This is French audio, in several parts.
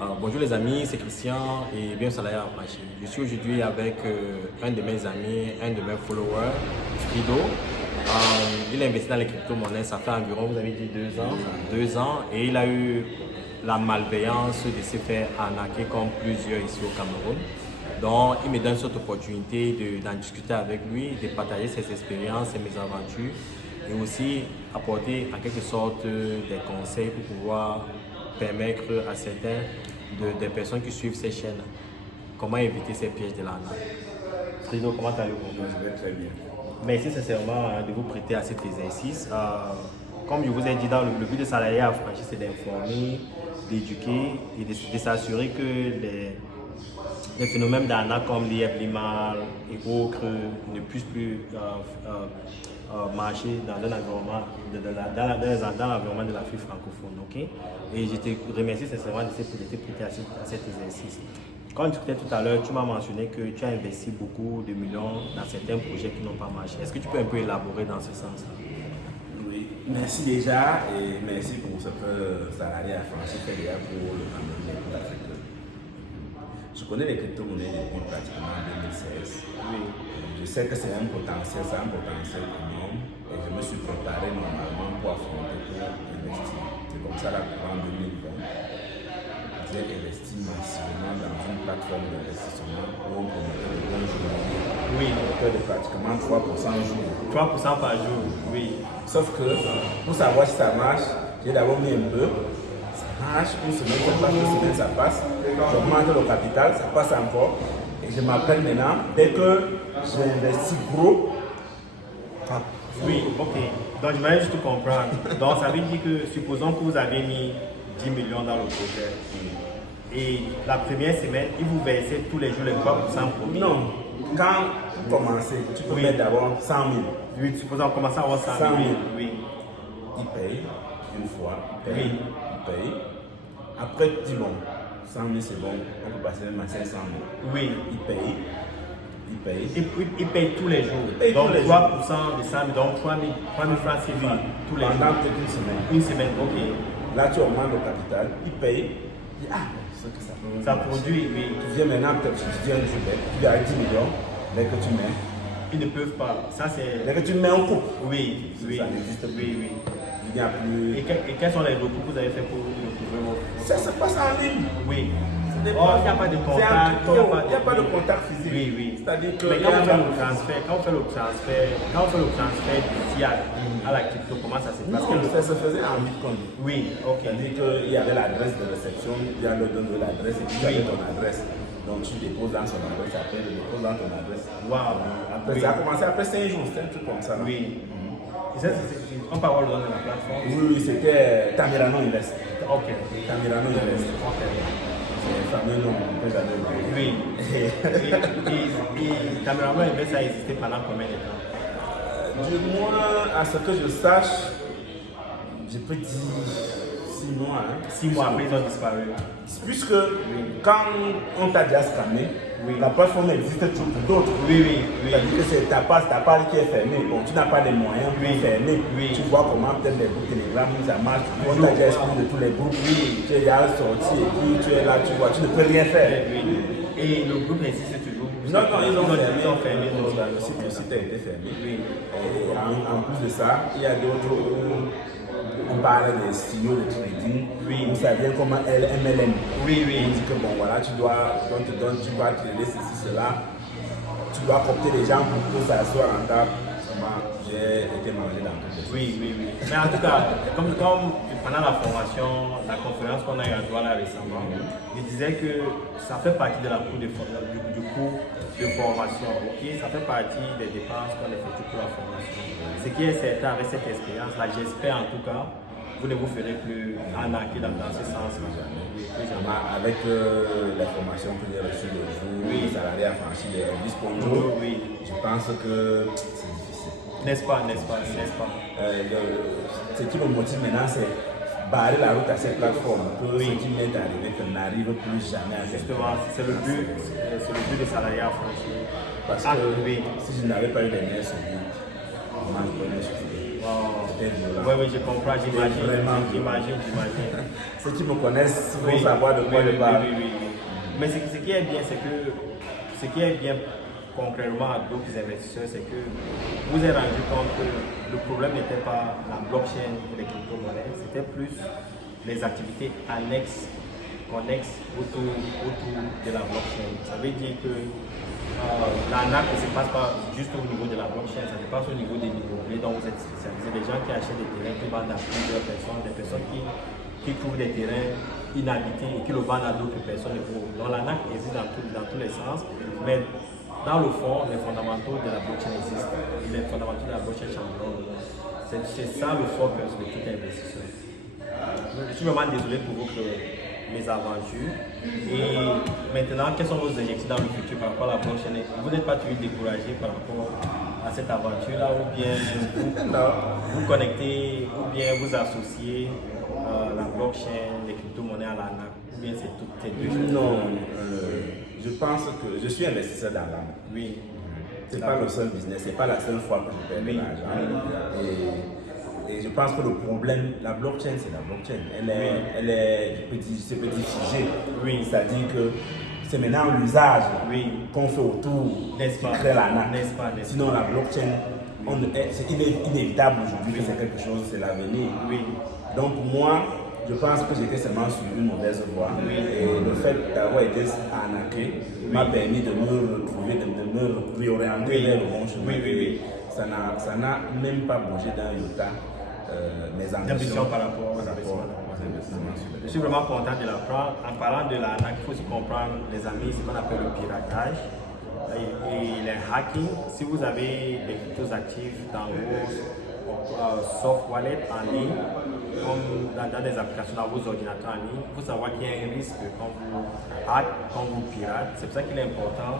Bonjour les amis, c'est Christian et bienvenue sur Salarié Affranchi. Je suis aujourd'hui avec un de mes amis, un de mes followers, Frido. Il a investi dans les crypto-monnaies, ça fait environ, vous avez dit 2 ans, et il a eu la malveillance de se faire arnaquer comme plusieurs ici au Cameroun. Donc il me donne cette opportunité d'en discuter avec lui, de partager ses expériences, ses mésaventures et aussi apporter en quelque sorte des conseils pour pouvoir permettre à certains des personnes qui suivent ces chaînes comment éviter ces pièges de l'arnaque. Frido, comment allez-vous? Je vais très bien. Merci sincèrement de vous prêter à cet exercice. Comme je vous ai dit, le but de Salarié Affranchi, c'est d'informer, d'éduquer et de s'assurer que les phénomènes d'arnaque comme l'IEP-LIMAL et autres ne puissent plus marcher dans un environnement, dans l'environnement de l'Afrique francophone. Okay? Et je te remercie sincèrement de t'être prêté à cet exercice. Quand on discutait tout à l'heure, tu m'as mentionné que tu as investi beaucoup de millions dans certains projets qui n'ont pas marché. Est-ce que tu peux un peu élaborer dans ce sens? Oui, merci déjà et merci pour ce que Salarié Affranchi fait déjà pour le Cameroun et pour l'Afrique. Je connais les crypto-monnaies depuis pratiquement 2016. Oui. Je sais que c'est un potentiel énorme et je me suis préparé normalement pour affronter, pour investir. C'est comme ça là en 2020. J'ai investi massivement dans une plateforme d'investissement où on promettait de bons jours. Oui. De pratiquement 3% jour. 3% par jour, oui. Sauf que pour savoir si ça marche, j'ai d'abord mis un peu. Ça marche, une semaine ça passe, 2 semaines ça passe. J'augmente le capital, ça passe encore. Et je m'appelle maintenant, dès que j'ai investi gros. Oui, ok. Donc je vais juste comprendre. Donc ça veut dire que, supposons que vous avez mis 10 millions dans le projet. Et la première semaine, il vous versait tous les jours les 3% profit. Non, quand vous commencez, tu peux mettre d'abord 100 000. Oui, supposons qu'on commence à avoir 100 000. Oui. Il paye une fois, il paye, Oui. il paye. Après, tu dis bon, 100 000 c'est bon, on peut passer même à 500 000. Oui. Il paye. Il paye tous les jours. Paye Donc tous les 3% de 100 000, donc 3 000 francs CFA tous les jours. Pendant peut-être une semaine. Une semaine, ok. Là, tu augmentes le capital, il paye. Il dit, c'est que ça peut. Ça produit, oui. Tu viens maintenant, peut-être tu dis un jour, tu as 10 millions, mais que tu mets. Ils ne peuvent pas. Ça, c'est. Mais que tu mets en coupe. Oui, oui. Ça n'existe plus. Oui, oui. Il n'y a plus. Et quels sont les recours que vous avez fait pour recouvrir vos. Ça se passe en ligne. Oui. Oh, il n'y a pas de contact. Il n'y a pas de contact physique. Oui, oui. C'est-à-dire que. Mais quand on fait le transfert d'ici à la crypto, comment ça se passe? Non, ça se faisait en Bitcoin. Oui, ok. C'est-à-dire qu'il y avait l'adresse de réception, il y a le don de l'adresse et puis il y avait ton adresse. Donc tu déposes dans son adresse, après je dépose dans ton adresse. Waouh. Après, oui. ça a commencé après 5 jours, c'était un truc comme ça. Là. Oui. Et ça, on peut avoir le nom de la plateforme? Oui, c'était Tamirano Invest. Ok. Tamirano Invest. Ok. C'est un fameux nom, on peut jamais oublier. Oui. Et Tamirano Invest a existé pendant combien de temps? Du moins, à ce que je sache, je peux dire 6 mois. 6 mois après, ils ont disparu. Puisque quand on t'a déjà scammé, la plateforme existe toujours pour d'autres. Oui. C'est-à-dire que c'est ta page qui est fermée. Bon, tu n'as pas les moyens pour fermer. Tu vois comment peut-être les groupes Telegram, ça marche. On t'a déjà exclu de tous les groupes. Tu es déjà sorti et puis tu es là, tu vois, tu ne peux rien faire. Et le groupe existe toujours? Non, ils ont fermé. Le site a été fermé. Et en plus de ça, il y a d'autres où on parle des signaux de trading. Où ça vient comme un MLM. On dit que bon, voilà, on te donne, tu vas trader ceci, cela. Tu dois coopter les gens pour que ça soit rentable. J'ai été mangé dans tout ça. Oui. Mais en tout cas, comme pendant la formation, la conférence qu'on a eu à Douala récemment, il disait que ça fait partie de la coût du coût de formation. Okay? Ça fait partie des dépenses qu'on effectue pour la formation. Ce qui est certain avec cette expérience-là, j'espère en tout cas, vous ne vous ferez plus arnaquer dans ce sens-là. Avec la formation que j'ai reçue le jour, les salariés affranchis des Elvis Pongo, je pense que c'est difficile. N'est-ce pas? Ce qui me motive maintenant, c'est barrer la route à ces plateformes pour ce qui m'est arrivé que n'arrive plus jamais à cette. Justement, c'est le but des salariés affranchis. Parce que si je n'avais pas eu les nerfs solides, comment je pourrais me suicider? C'était violent. Oui, je comprends, Vraiment. j'imagine. Ceux qui me connaissent vont Oui, savoir de quoi je parle. oui. Mais ce qui est bien, c'est que ce qui est bien concrètement à d'autres investisseurs, c'est que vous avez rendu compte que le problème n'était pas la blockchain et les crypto-monnaies, c'était plus les activités annexes, connexes autour de la blockchain. Ça veut dire que l'arnaque ne se passe pas juste au niveau de la blockchain, ça se passe au niveau des immobiliers dont vous êtes spécialisé, des gens qui achètent des terrains, qui vendent à plusieurs personnes, des personnes qui trouvent des terrains inhabités et qui le vendent à d'autres personnes. Donc l'arnaque existe dans tous les sens, mais dans le fond, les fondamentaux de la blockchain existent. Les fondamentaux de la blockchain changeront. C'est ça le focus de tout investisseur. Je suis vraiment désolé pour vos mésaventures. Et maintenant, quels sont vos objectifs dans le futur par rapport à la blockchain? Vous n'êtes pas toujours découragé par rapport à cette aventure-là, ou bien vous connectez, ou bien vous associez la blockchain, les crypto-monnaies à l'arnaque, ou bien c'est toutes ces deux choses? Non, je pense que je suis investisseur dans l'âme. Oui. C'est pas le seul business, c'est pas la seule fois que je perds de l'argent. Et je pense que le problème, la blockchain, c'est la blockchain. Elle est petit figée. Oui. C'est-à-dire que c'est maintenant l'usage qu'on fait autour N'est-ce pas? qui crée l'arnaque. N'est-ce pas? Sinon, la blockchain, c'est inévitable aujourd'hui que c'est quelque chose, c'est l'avenir. Oui. Donc pour moi, je pense que j'étais seulement sur une mauvaise voie. Et le fait d'avoir été arnaqué m'a permis de me retrouver, de me réorienter vers le bon chemin. Ça n'a même pas bougé d'un iota mes ambitions par rapport aux investissements. Je suis vraiment content de l'apprendre. En parlant de l'arnaque, il faut aussi comprendre, les amis, ce qu'on appelle le piratage et les hacking. Si vous avez des cryptos actifs dans vos soft wallet en ligne, comme dans des applications dans vos ordinateurs en ligne, il faut savoir qu'il y a un risque quand vous hack, quand vous pirate. C'est pour ça qu'il est important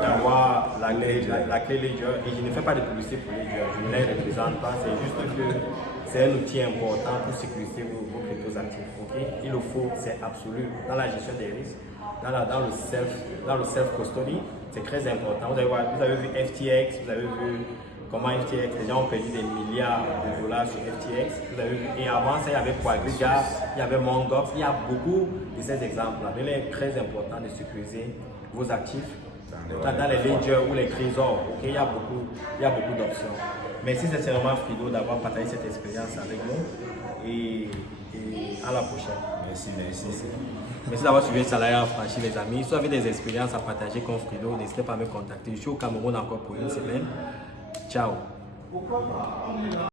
d'avoir la clé Ledger. Et je ne fais pas de publicité pour Ledger, je ne les représente pas, c'est juste que c'est un outil important pour sécuriser vos cryptos actifs. Okay? Il le faut, c'est absolu. Dans la gestion des risques, dans le self-custody, c'est très important. Vous avez vu FTX, vous avez vu comment FTX, les gens ont perdu des milliards de dollars sur FTX. Vous avez vu, et avant ça, il y avait Quadriga, il y avait Mongox, il y a beaucoup de ces exemples-là. Il est très important de sécuriser vos actifs dans les ledgers ou les trésors. Okay? Il y a beaucoup d'options. Merci sincèrement Frido d'avoir partagé cette expérience avec nous et à la prochaine. Merci. Merci d'avoir suivi Salaya Franchi, les amis. Si vous avez des expériences à partager comme Frido, n'hésitez pas à me contacter. Je suis au Cameroun encore pour une semaine. Ciao.